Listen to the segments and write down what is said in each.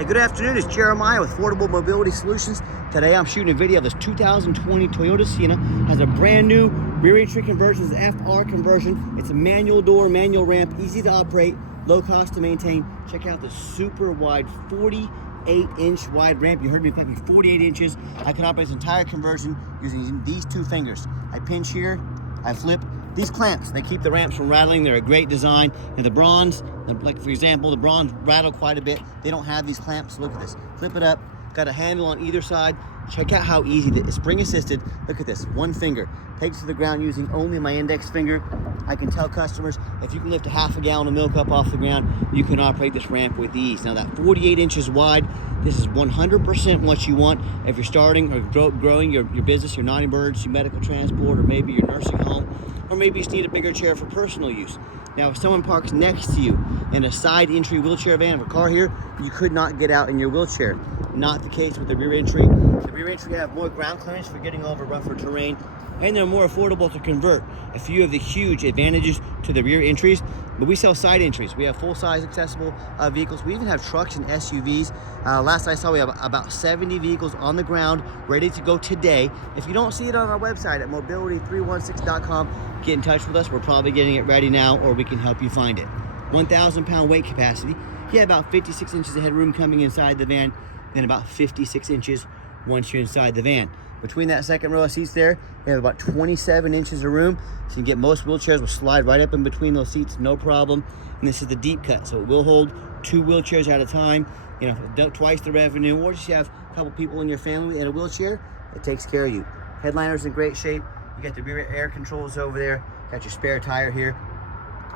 Hey, good afternoon, it's Jeremiah with Affordable Mobility Solutions. Today I'm shooting a video of this 2020 Toyota Sienna. Has a brand new rear entry conversion, it's an FR conversion. It's a manual door, manual ramp, easy to operate, low cost to maintain. Check out the super wide 48-inch wide ramp. You heard me, 48 inches. I can operate this entire conversion using these two fingers. I pinch here, I flip. These clamps, they keep the ramps from rattling. They're a great design. And the bronze, like for example, the bronze rattle quite a bit. They don't have these clamps. Look at this. Flip it up. Got a handle on either side. Check out how easy it's spring assisted. Look at this. One finger takes to the ground using only my index finger. I can tell customers if you can lift a half a gallon of milk up off the ground, you can operate this ramp with ease. Now that 48 inches wide, this is 100% what you want if you're starting or growing your business, your non-emergency medical transport, or maybe your nursing home, or maybe you just need a bigger chair for personal use. Now, if someone parks next to you in a side entry wheelchair van of a car here, you could not get out in your wheelchair. Not the case with the rear entry. The rear entry have more ground clearance for getting over rougher terrain, and they're more affordable to convert. A few of the huge advantages to the rear entries, but we sell side entries. We have full-size accessible vehicles. We even have trucks and SUVs. Last I saw, we have about 70 vehicles on the ground ready to go today. If you don't see it on our website at mobility316.com, get in touch with us. We're probably getting it ready now, or we can help you find it. 1,000 pound weight capacity. You have about 56 inches of headroom coming inside the van, and about 56 inches once you're inside the van. Between that second row of seats there, you have about 27 inches of room. So you can get most wheelchairs will slide right up in between those seats, no problem. And this is the deep cut, so it will hold 2 wheelchairs at a time. You know, twice the revenue, or just you have a couple people in your family in a wheelchair, it takes care of you. Headliner's in great shape. You got the rear air controls over there. Got your spare tire here.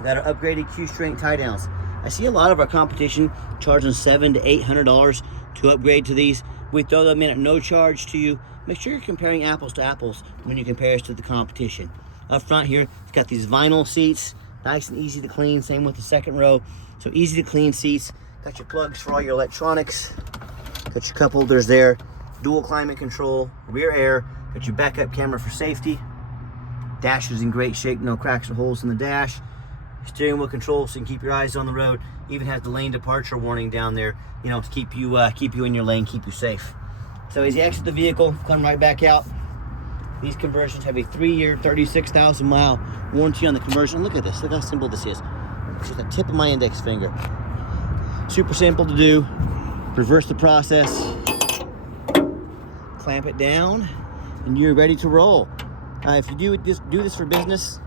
Got our upgraded Q-strength tie downs. I see a lot of our competition charging $700 to $800 to upgrade to these. We throw them in at no charge to you. Make sure you're comparing apples to apples when you compare us to the competition. Up front here, it's got these vinyl seats, nice and easy to clean. Same with the second row, so easy to clean seats. Got your plugs for all your electronics. Got your cup holders there. Dual climate control, rear air. Got your backup camera for safety. Dash is in great shape, no cracks or holes in the dash. Steering wheel control so you can keep your eyes on the road. Even has the lane departure warning down there, you know, to keep you in your lane, keep you safe. So as you exit the vehicle, come right back out. These conversions have a 3-year, 36,000 mile warranty on the conversion. Look at this, look how simple this is. It's just the tip of my index finger. Super simple to do. Reverse the process. Clamp it down, and you're ready to roll. If you do this for business,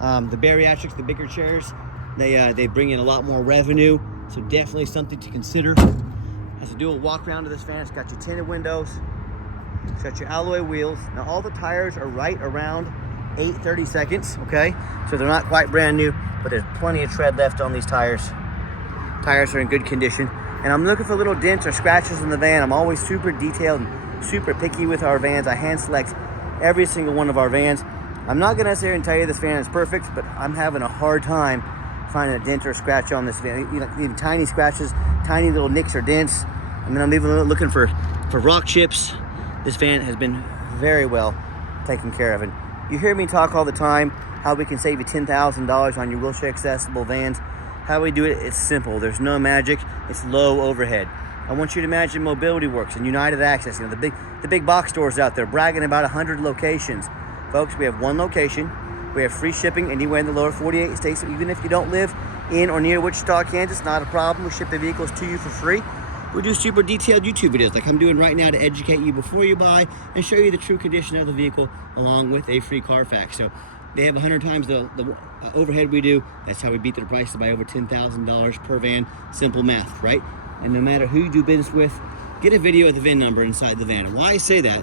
the bariatrics, the bigger chairs, they bring in a lot more revenue, so definitely something to consider. As you do a walk around to this van, it's got your tinted windows, it's got your alloy wheels. Now all the tires are right around 8/32, okay? So they're not quite brand new, but there's plenty of tread left on these tires. Tires are in good condition. And I'm looking for little dents or scratches in the van. I'm always super detailed and super picky with our vans. I hand select every single one of our vans. I'm not gonna sit here and tell you this van is perfect, but I'm having a hard time finding a dent or scratch on this van. You know, even tiny scratches, tiny little nicks or dents. I mean, I'm even looking for rock chips. This van has been very well taken care of. And you hear me talk all the time how we can save you $10,000 on your wheelchair accessible vans. How we do it, it's simple. There's no magic, it's low overhead. I want you to imagine Mobility Works and United Access, you know, the big box stores out there bragging about 100 locations. Folks, we have one location. We have free shipping anywhere in the lower 48 states. So even if you don't live in or near Wichita, Kansas, not a problem. We ship the vehicles to you for free. We do super detailed YouTube videos like I'm doing right now to educate you before you buy and show you the true condition of the vehicle along with a free Carfax. So they have 100 times the overhead we do. That's how we beat their prices by over $10,000 per van. Simple math, right? And no matter who you do business with, get a video of the VIN number inside the van. And why I say that,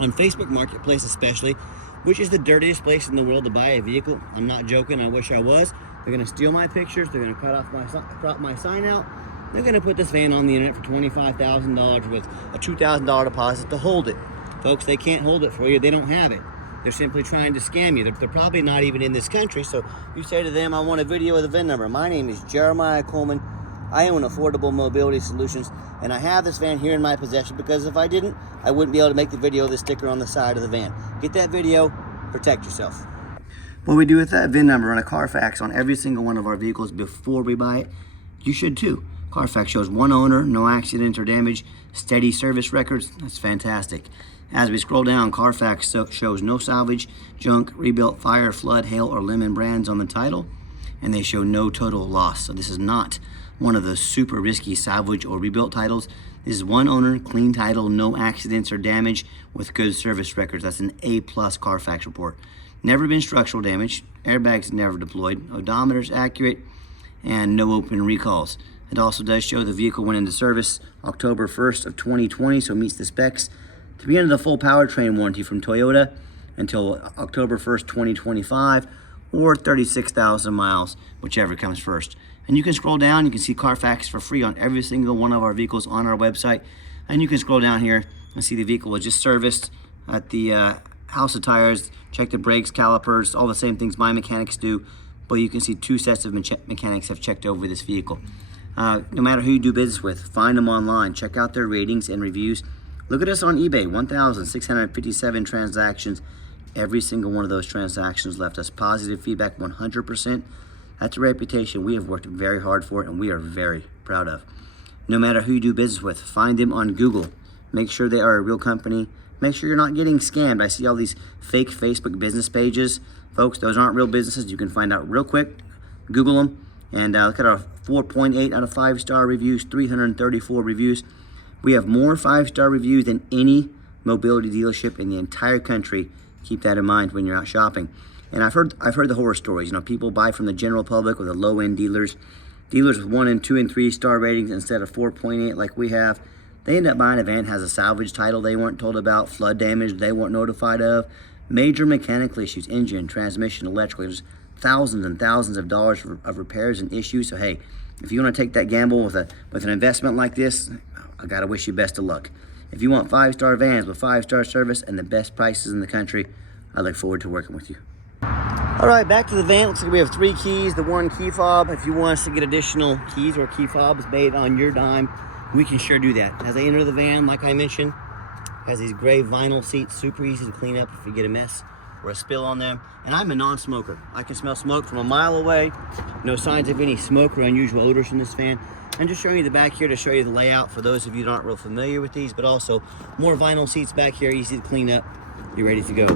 on Facebook Marketplace especially, which is the dirtiest place in the world to buy a vehicle. I'm not joking, I wish I was. They're gonna steal my pictures, they're gonna crop my sign out. They're gonna put this van on the internet for $25,000 with a $2,000 deposit to hold it. Folks, they can't hold it for you, they don't have it. They're simply trying to scam you. They're probably not even in this country, so you say to them, I want a video of the VIN number. My name is Jeremiah Coleman. I own Affordable Mobility Solutions, and I have this van here in my possession because if I didn't, I wouldn't be able to make the video of the sticker on the side of the van. Get that video, protect yourself. What we do with that VIN number on a Carfax on every single one of our vehicles before we buy it, you should too. Carfax shows one owner, no accidents or damage, steady service records. That's fantastic. As we scroll down, Carfax shows no salvage, junk, rebuilt, fire, flood, hail, or lemon brands on the title, and they show no total loss. So this is not one of the super risky salvage or rebuilt titles. This is one owner, clean title, no accidents or damage with good service records. That's an A+ Carfax report. Never been structural damage, airbags never deployed, odometer's accurate, and no open recalls. It also does show the vehicle went into service October 1st of 2020, so it meets the specs to be under the full powertrain warranty from Toyota until October 1st, 2025, or 36,000 miles, whichever comes first. And you can scroll down, you can see Carfax for free on every single one of our vehicles on our website. And you can scroll down here and see the vehicle was just serviced at the House of Tires, check the brakes, calipers, all the same things my mechanics do, but you can see 2 sets of mechanics have checked over this vehicle. No matter who you do business with, find them online, check out their ratings and reviews. Look at us on eBay, 1,657 transactions. Every single one of those transactions left us positive feedback, 100%. That's a reputation we have worked very hard for and we are very proud of. No matter who you do business with, find them on Google. Make sure they are a real company. Make sure you're not getting scammed. I see all these fake Facebook business pages. Folks, those aren't real businesses. You can find out real quick. Google them and look at our 4.8 out of 5-star reviews, 334 reviews. We have more 5-star reviews than any mobility dealership in the entire country. Keep that in mind when you're out shopping. And I've heard the horror stories. You know, people buy from the general public or the low-end dealers with 1 and 2 and 3-star ratings instead of 4.8 like we have. They end up buying a van that has a salvage title they weren't told about, flood damage they weren't notified of, major mechanical issues, engine, transmission, electrical. There's thousands and thousands of dollars of repairs and issues. So hey, if you want to take that gamble with an investment like this, I gotta wish you best of luck. If you want 5-star vans with 5-star service and the best prices in the country, I look forward to working with you. All right, back to the van. Looks like we have 3 keys, the 1 key fob. If you want us to get additional keys or key fobs made on your dime, we can sure do that. As I enter the van, like I mentioned, has these gray vinyl seats, super easy to clean up if you get a mess or a spill on them. And I'm a non-smoker. I can smell smoke from a mile away. No signs of any smoke or unusual odors in this van. And just showing you the back here to show you the layout for those of you that aren't real familiar with these, but also more vinyl seats back here, easy to clean up. You're ready to go.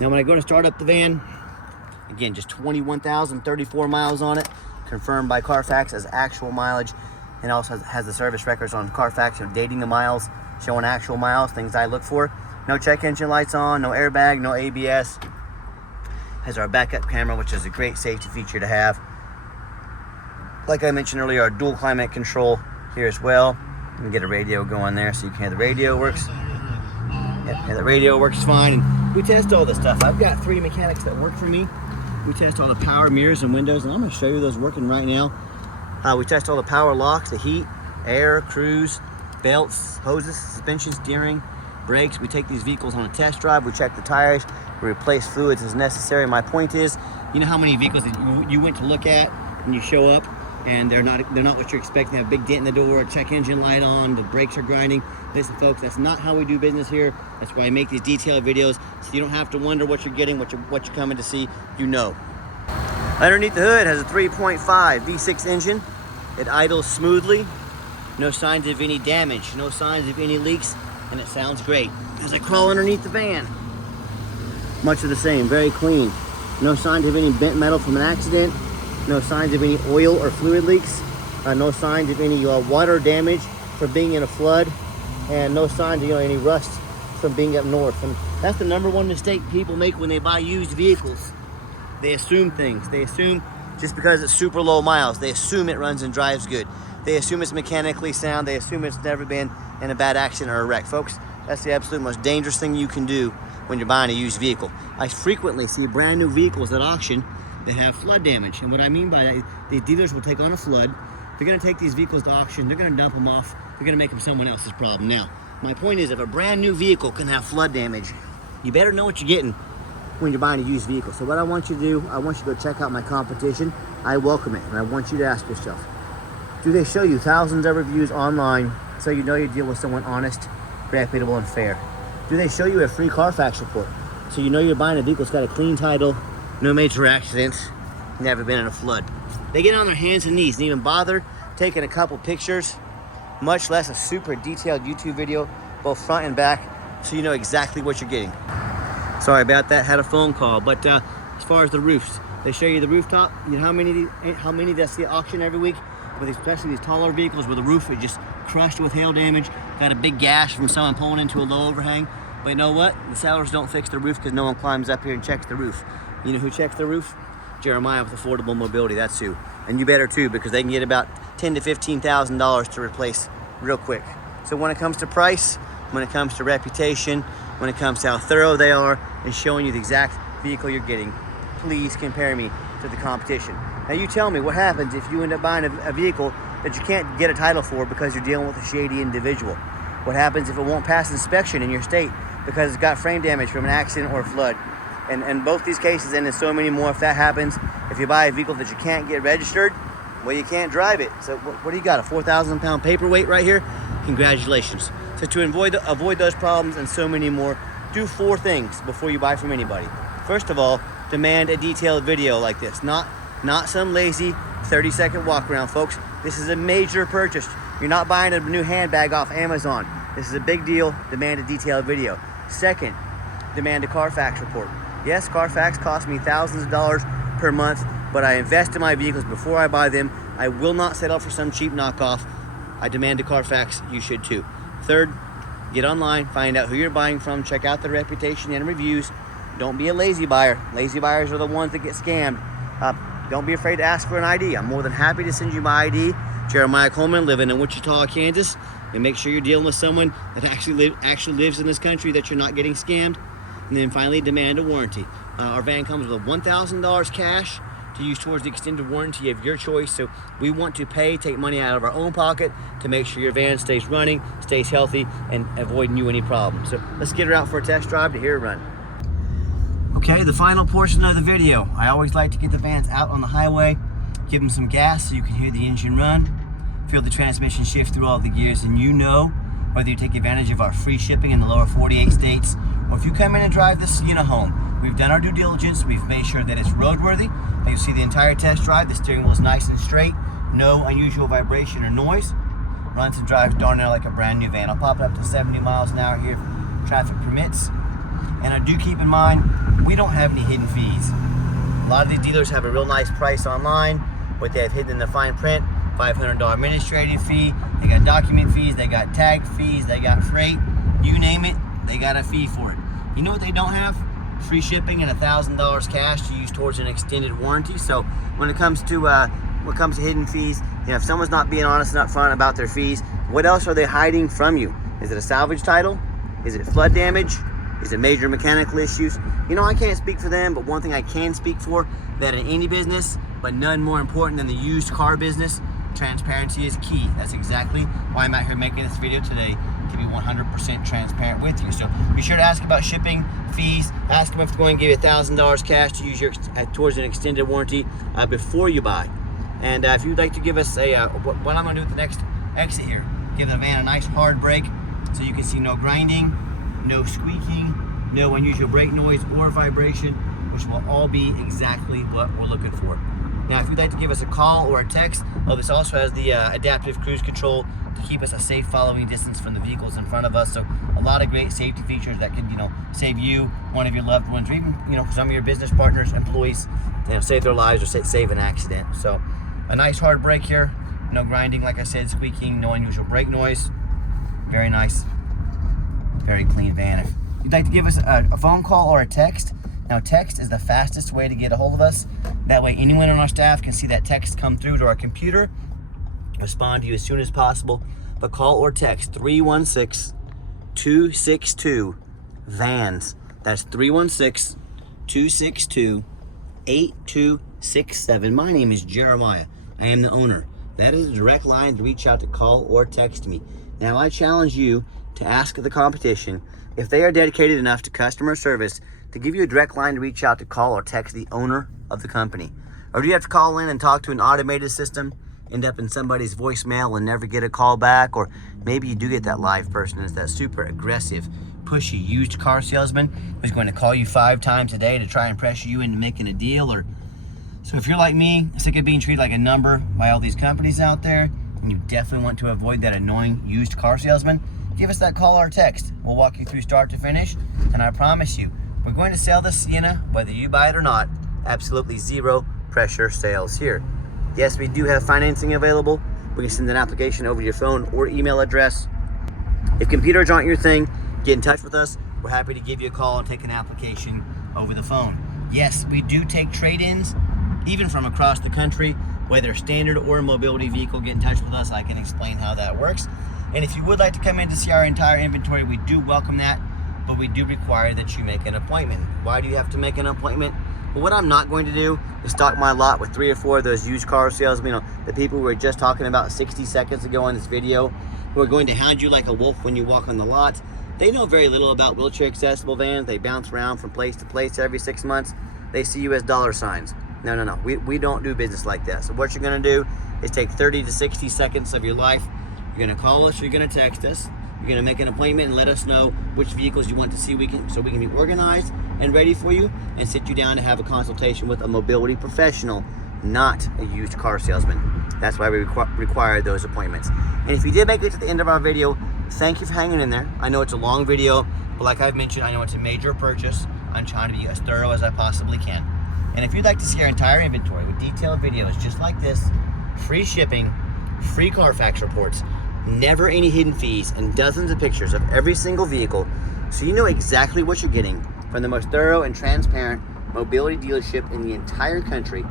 Now when I go to start up the van, again, just 21,034 miles on it, confirmed by Carfax as actual mileage, and also has the service records on Carfax, dating the miles, showing actual miles, things I look for. No check engine lights on, no airbag, no ABS. Has our backup camera, which is a great safety feature to have. Like I mentioned earlier, our dual climate control here as well. You can get a radio going there so you can hear the radio works. Yeah, the radio works fine. And we test all this stuff. I've got 3 mechanics that work for me. We test all the power mirrors and windows, and I'm going to show you those working right now. We test all the power locks, the heat, air, cruise, belts, hoses, suspension, steering, brakes. We take these vehicles on a test drive. We check the tires. We replace fluids as necessary. My point is, you know how many vehicles that you went to look at and you show up and they're not what you're expecting. They have a big dent in the door, a check engine light on, the brakes are grinding. Listen, folks, that's not how we do business here. That's why I make these detailed videos, so you don't have to wonder what you're getting, what you're coming to see. You know. Underneath the hood has a 3.5 V6 engine. It idles smoothly. No signs of any damage, no signs of any leaks, and it sounds great. As I crawl underneath the van, much of the same, very clean. No signs of any bent metal from an accident. No signs of any oil or fluid leaks. No signs of any water damage from being in a flood. And no signs of any rust from being up north. And that's the #1 mistake people make when they buy used vehicles. They assume things. They assume just because it's super low miles, they assume it runs and drives good. They assume it's mechanically sound. They assume it's never been in a bad accident or a wreck. Folks, that's the absolute most dangerous thing you can do when you're buying a used vehicle. I frequently see brand new vehicles at auction that have flood damage. And what I mean by that, the dealers will take on a flood. They're gonna take these vehicles to auction. They're gonna dump them off. They're gonna make them someone else's problem. Now, my point is, if a brand new vehicle can have flood damage, you better know what you're getting when you're buying a used vehicle. So what I want you to do, I want you to go check out my competition. I welcome it, and I want you to ask yourself, do they show you thousands of reviews online so you know you deal with someone honest, reputable, and fair? Do they show you a free Carfax report so you know you're buying a vehicle that's got a clean title, no major accidents, never been in a flood? They get on their hands and knees and even bother taken a couple pictures, much less a super detailed YouTube video, both front and back, so you know exactly what you're getting. Sorry about that, had a phone call. But as far as the roofs, they show you the rooftop. You know how many they see at auction every week, with especially these taller vehicles where the roof is just crushed with hail damage, got a big gash from someone pulling into a low overhang. But you know what? The sellers don't fix the roof because no one climbs up here and checks the roof. You know who checks the roof? Jeremiah with Affordable Mobility, that's who. And you better too, because they can get about $10,000 to $15,000 to replace real quick. So when it comes to price, when it comes to reputation, when it comes to how thorough they are in showing you the exact vehicle you're getting, please compare me to the competition. Now you tell me what happens if you end up buying a vehicle that you can't get a title for because you're dealing with a shady individual. What happens if it won't pass inspection in your state because it's got frame damage from an accident or a flood? And both these cases, and there's so many more, if that happens, if you buy a vehicle that you can't get registered, well, you can't drive it. So what do you got, a 4,000 pound paperweight right here? Congratulations. So to avoid those problems and so many more, do 4 things before you buy from anybody. First of all, demand a detailed video like this, not some lazy 30-second walk around, folks. This is a major purchase. You're not buying a new handbag off Amazon. This is a big deal. Demand a detailed video. Second, demand a Carfax report. Yes, Carfax costs me thousands of dollars per month, but I invest in my vehicles before I buy them. I will not settle for some cheap knockoff. I demand a Carfax. You should too. Third, get online, find out who you're buying from, check out the reputation and reviews. Don't be a lazy buyer. Lazy buyers are the ones that get scammed. Don't be afraid to ask for an ID. I'm more than happy to send you my ID. Jeremiah Coleman, living in Wichita, Kansas, and make sure you're dealing with someone that actually lives in this country, that you're not getting scammed. And then finally, demand a warranty. Our van comes with $1,000 cash to use towards the extended warranty of your choice. So we want to take money out of our own pocket to make sure your van stays running, stays healthy, and avoiding you any problems. So let's get her out for a test drive to hear it run. Okay, the final portion of the video. I always like to get the vans out on the highway, give them some gas so you can hear the engine run, feel the transmission shift through all the gears, and you know whether you take advantage of our free shipping in the lower 48 states, or if you come in and drive the Sienna home. We've done our due diligence. We've made sure that it's roadworthy. Now you'll see the entire test drive. The steering wheel is nice and straight. No unusual vibration or noise. Runs and drives darn near like a brand new van. I'll pop it up to 70 miles an hour here if traffic permits. And I do keep in mind, we don't have any hidden fees. A lot of these dealers have a real nice price online. What they have hidden in the fine print, $500 administrative fee. They got document fees, they got tag fees, they got freight. You name it, they got a fee for it. You know what they don't have? Free shipping and $1,000 cash to use towards an extended warranty. So when it comes to hidden fees, you know, if someone's not being honest and upfront about their fees, what else are they hiding from you? Is it a salvage title? Is it flood damage? Is it major mechanical issues? You know, I can't speak for them, but one thing I can speak for, that in any business, but none more important than the used car business, transparency is key. That's exactly why I'm out here making this video today, to be 100% transparent with you. So be sure to ask about shipping, fees, ask them if they're going to give you $1,000 cash to use towards an extended warranty before you buy. And if you'd like to give us what I'm going to do with the next exit here, give the van a nice hard brake so you can see no grinding, no squeaking, no unusual brake noise or vibration, which will all be exactly what we're looking for. Now, if you'd like to give us a call or a text, this also has the adaptive cruise control to keep us a safe following distance from the vehicles in front of us. So a lot of great safety features that can, save you, one of your loved ones, or even, some of your business partners, employees, save their lives or save an accident. So a nice hard brake here, no grinding, like I said, squeaking, no unusual brake noise. Very nice, very clean van. If you'd like to give us a phone call or a text, now text is the fastest way to get a hold of us. That way anyone on our staff can see that text come through to our computer, respond to you as soon as possible. But call or text 316-262-VANS. That's 316-262-8267. My name is Jeremiah. I am the owner. That is a direct line to reach out to call or text me. Now I challenge you to ask the competition if they are dedicated enough to customer service to give you a direct line to reach out to call or text the owner of the company. Or do you have to call in and talk to an automated system, end up in somebody's voicemail and never get a call back? Or maybe you do get that live person, is that super aggressive, pushy used car salesman who's going to call you 5 times a day to try and pressure you into making a deal. Or so if you're like me, sick of being treated like a number by all these companies out there, and you definitely want to avoid that annoying used car salesman, give us that call or text. We'll walk you through start to finish, and I promise you, we're going to sell this Sienna, whether you buy it or not. Absolutely zero pressure sales here. Yes, we do have financing available. We can send an application over to your phone or email address. If computers aren't your thing, get in touch with us. We're happy to give you a call and take an application over the phone. Yes, we do take trade-ins, even from across the country, whether standard or mobility vehicle. Get in touch with us. I can explain how that works. And if you would like to come in to see our entire inventory, we do welcome that, but we do require that you make an appointment. Why do you have to make an appointment? Well, what I'm not going to do is stock my lot with 3 or 4 of those used car salesmen, you know, the people we were just talking about 60 seconds ago in this video, who are going to hound you like a wolf when you walk on the lot. They know very little about wheelchair accessible vans. They bounce around from place to place every 6 months. They see you as dollar signs. No. We don't do business like that. So what you're gonna do is take 30 to 60 seconds of your life. You're gonna call us, you're gonna text us, you're gonna make an appointment and let us know which vehicles you want to see, so we can be organized and ready for you and sit you down to have a consultation with a mobility professional, not a used car salesman. That's why we require those appointments. And if you did make it to the end of our video, thank you for hanging in there. I know it's a long video, but like I've mentioned, I know it's a major purchase. I'm trying to be as thorough as I possibly can. And if you'd like to see our entire inventory with detailed videos just like this, free shipping, free Carfax reports, never any hidden fees, and dozens of pictures of every single vehicle, so you know exactly what you're getting from the most thorough and transparent mobility dealership in the entire country,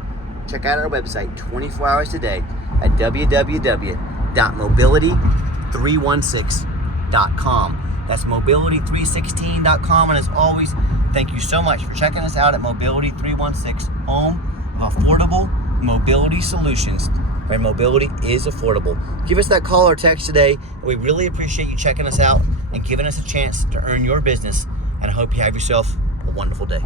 check out our website 24 hours a day at www.mobility316.com. That's mobility316.com. And as always, thank you so much for checking us out at Mobility 316, home of affordable mobility solutions, where mobility is affordable. Give us that call or text today, and we really appreciate you checking us out and giving us a chance to earn your business. And I hope you have yourself a wonderful day.